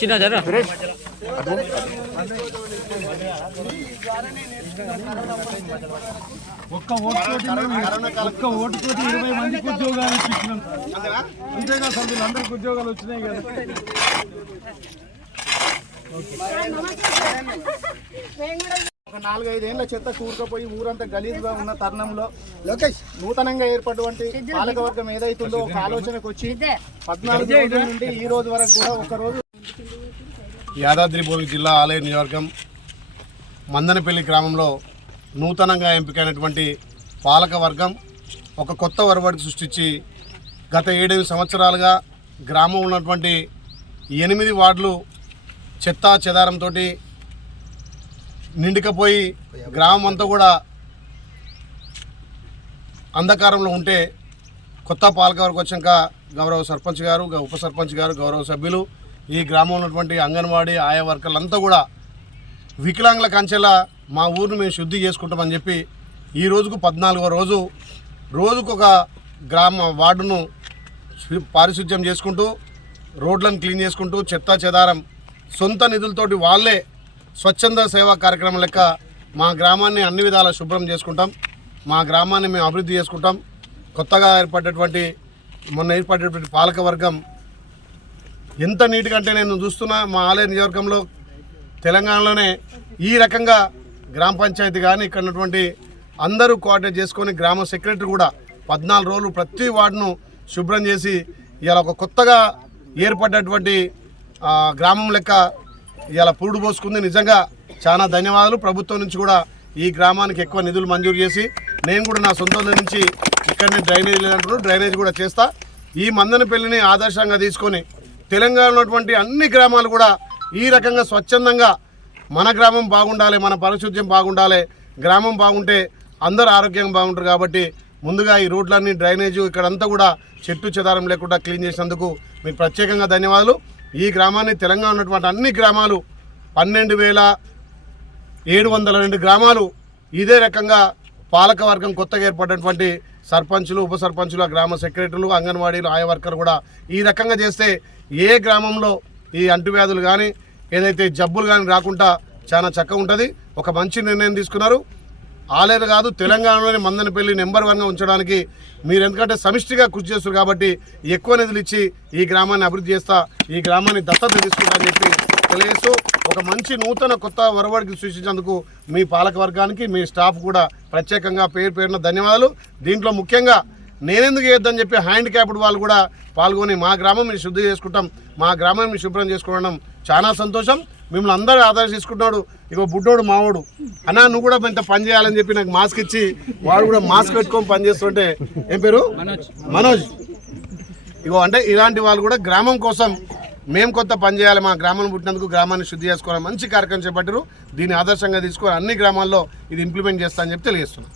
చిన్న జర ఒక్క ఓటుతోటి 20 మందికి ఉద్యోగాలు ఇప్పించినాం అంతేగా సభ్యులు అందరికి ఉద్యోగాలు వచ్చినాయి కదా. ఒక 4-5 ఏళ్ల చెత్త కూరుకుపోయి ఊరంతా గలీజ్గా ఉన్న తరుణంలో నూతనంగా ఏర్పడినటువంటి పాలకవర్గం ఏదైతుందో ఒక ఆలోచనకు వచ్చి 14 రోజుల నుండి ఈ రోజు వరకు కూడా ఒకరోజు యాదాద్రి భువనగిరి జిల్లా ఆలయ నియోజకవర్గం మందనపల్లి గ్రామంలో నూతనంగా ఎంపికైనటువంటి పాలకవర్గం ఒక కొత్త ఒరవడిని సృష్టించి గత 7 సంవత్సరాలుగా గ్రామం ఉన్నటువంటి 8 వార్డులు చెత్తా చెదారంతో నిండుకపోయి గ్రామం అంతా కూడా అంధకారంలో ఉంటే కొత్త పాలకవర్గం వచ్చాక గౌరవ సర్పంచ్ గారు, ఉప సర్పంచ్ గారు, గౌరవ సభ్యులు, ఈ గ్రామంలో ఉన్నటువంటి అంగన్వాడీ ఆయా వర్కర్లంతా కూడా వికలాంగుల కంచెల మా ఊరిని మేము శుద్ధి చేసుకుంటామని చెప్పి ఈ రోజుకు 14వ రోజు రోజుకు ఒక గ్రామ వార్డును పారిశుధ్యం చేసుకుంటూ రోడ్లను క్లీన్ చేసుకుంటూ చెత్తా చెదారం సొంత నిధులతోటి వాళ్ళే స్వచ్ఛంద సేవా కార్యక్రమం లెక్క మా గ్రామాన్ని అన్ని విధాలా శుభ్రం చేసుకుంటాం, మా గ్రామాన్ని మేము అభివృద్ధి చేసుకుంటాం. కొత్తగా మొన్న ఏర్పడేటువంటి పాలకవర్గం ఎంత నీట్గా అంటే నేను చూస్తున్నా మా ఆలయ నియోజకవర్గంలో తెలంగాణలోనే ఈ రకంగా గ్రామ పంచాయతీ కానీ ఇక్కడ ఉన్నటువంటి అందరూ కోఆర్డినేట్ చేసుకొని గ్రామ సెక్రటరీ కూడా 14 రోజులు ప్రతి వార్డును శుభ్రం చేసి ఇలా ఒక కొత్తగా ఏర్పడ్డటువంటి గ్రామం లెక్క ఇలా పురుడు పోసుకుంది. నిజంగా చాలా ధన్యవాదాలు. ప్రభుత్వం నుంచి కూడా ఈ గ్రామానికి ఎక్కువ నిధులు మంజూరు చేసి నేను కూడా నా సొంత నుంచి ఇక్కడనే డ్రైనేజ్ లేదంటున్నాను, డ్రైనేజ్ కూడా చేస్తా. ఈ మందనపల్లిని ఆదర్శంగా తీసుకొని తెలంగాణలో ఉన్నటువంటి అన్ని గ్రామాలు కూడా ఈ రకంగా స్వచ్ఛందంగా మన గ్రామం బాగుండాలి, మన పరిశుద్ధ్యం బాగుండాలి, గ్రామం బాగుంటే అందరూ ఆరోగ్యంగా బాగుంటారు. కాబట్టి ముందుగా ఈ రోడ్లన్నీ డ్రైనేజు ఇక్కడంతా కూడా చెట్టు చెదారం లేకుండా క్లీన్ చేసినందుకు మీకు ప్రత్యేకంగా ధన్యవాదాలు. ఈ గ్రామాన్ని తెలంగాణ ఉన్నటువంటి అన్ని గ్రామాలు 12,702 గ్రామాలు ఇదే రకంగా పాలకవర్గం కొత్తగా ఏర్పడినటువంటి సర్పంచులు, ఉప సర్పంచులు, గ్రామ సెక్రటరీలు, అంగన్వాడీలు, ఆయా వర్కర్లు కూడా ఈ రకంగా చేస్తే ఏ గ్రామంలో ఈ అంటువ్యాధులు కానీ ఏదైతే జబ్బులు కానీ రాకుండా చాలా చక్కగా ఉంటుంది. ఒక మంచి నిర్ణయం తీసుకున్నారు. ఆలేరు కాదు తెలంగాణలోని మందనపల్లి నెంబర్ 1గా ఉంచడానికి మీరు ఎందుకంటే సమిష్టిగా కృషి చేస్తారు కాబట్టి ఎక్కువ నిధులు ఇచ్చి ఈ గ్రామాన్ని అభివృద్ధి చేస్తా, ఈ గ్రామాన్ని దత్తత తీసుకుంటా అని చెప్పి తెలియజేస్తూ ఒక మంచి నూతన కొత్త ఒరవడికి సృష్టించేందుకు మీ పాలకవర్గానికి, మీ స్టాఫ్ కూడా ప్రత్యేకంగా పేరున ధన్యవాదాలు. దీంట్లో ముఖ్యంగా నేనెందుకు చేయొద్దని చెప్పి హ్యాండిక్యాప్డ్ వాళ్ళు కూడా పాల్గొని మా గ్రామం మేము శుద్ధి చేసుకుంటాం, మా గ్రామాన్ని మేము శుభ్రం చేసుకోవడం చాలా సంతోషం. మిమ్మల్ని అందరూ ఆదర్శ తీసుకుంటున్నాడు. ఇగో బుడ్డోడు మావోడు అన్నా నువ్వు కూడా ఇంత పని చేయాలని చెప్పి నాకు మాస్క్ ఇచ్చి వాడు కూడా మాస్క్ పెట్టుకొని పని చేస్తుంటే ఏం పేరు మనోజ్. ఇగో అంటే ఇలాంటి వాళ్ళు కూడా గ్రామం కోసం మేము కొంత పని చేయాలి, మా గ్రామాన్ని పుట్టినందుకు గ్రామాన్ని శుద్ధి చేసుకోవాలి మంచి కార్యక్రమం చేపట్టారు. దీన్ని ఆదర్శంగా తీసుకొని అన్ని గ్రామాల్లో ఇది ఇంప్లిమెంట్ చేస్తా అని చెప్పి తెలియజేస్తున్నాం.